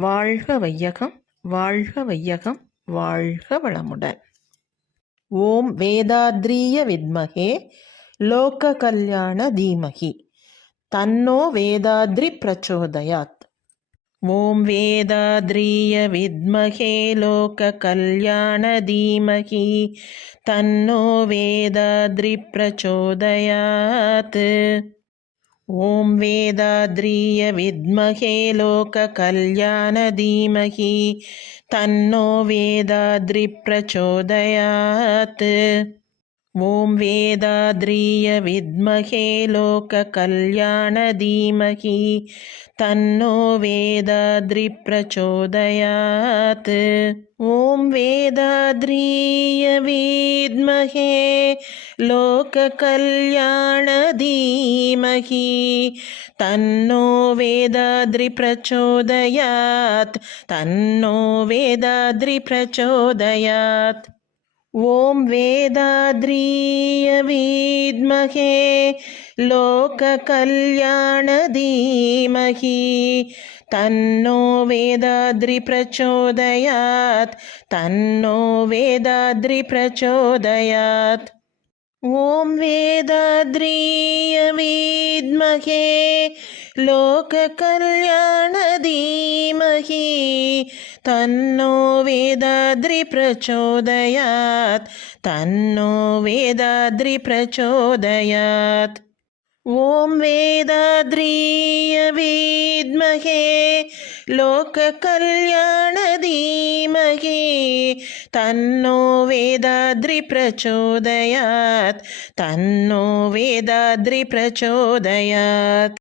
வாழ்க வையகம், வாழ்க வையகம், வாழ்க வளமுடன். ஓம் வேதாத்ரிய வித்மகே லோக கல்யாண தீமகி தன்னோ வேதாத்ரி பிரச்சோதயாத். ஓம் வேதாத்ரிய வித்மகே லோக கல்யாண தீமகி தன்னோ வேதாத்ரி பிரச்சோதயாத். ஓம் வேதாத்ரிய வித்மகே லோக கல்யாண தீமகி தன்னோ வேதாத்ரி பிரச்சோதயாத். ஓம் வேதாத்ரிய வித்மகே லோக கல்யாண தீமகி தன்னோ வேதாத்ரி பிரச்சோதயாத். ஓம் வேதாத்ரிய வித்மகே லோக கல்யாண தீமகி தன்னோ வேதாத்ரி பிரச்சோதயாத். தன்னோ வேதாத்ரி பிரச்சோதயாத். ஓம் வேதாத்ரிய வித்மகே லோக கல்யாண தீமகி தன்னோ வேதாத்ரி பிரச்சோதயாத். தன்னோ வேதாத்ரி பிரச்சோதயாத். ஓம் வேதாத்ரிய வித்மகே லோக கல்யாண தீமகி தன்னோ வேதாத்ரி பிரச்சோதயாத். தன்னோ வேதாத்ரி பிரச்சோதயாத். ஓம் வேதாத்ரிய வித்மகே லோக கல்யாண தீமகி தன்னோ வேதாத்ரி பிரச்சோதயாத். தன்னோ வேதாத்ரி பிரச்சோதயாத்.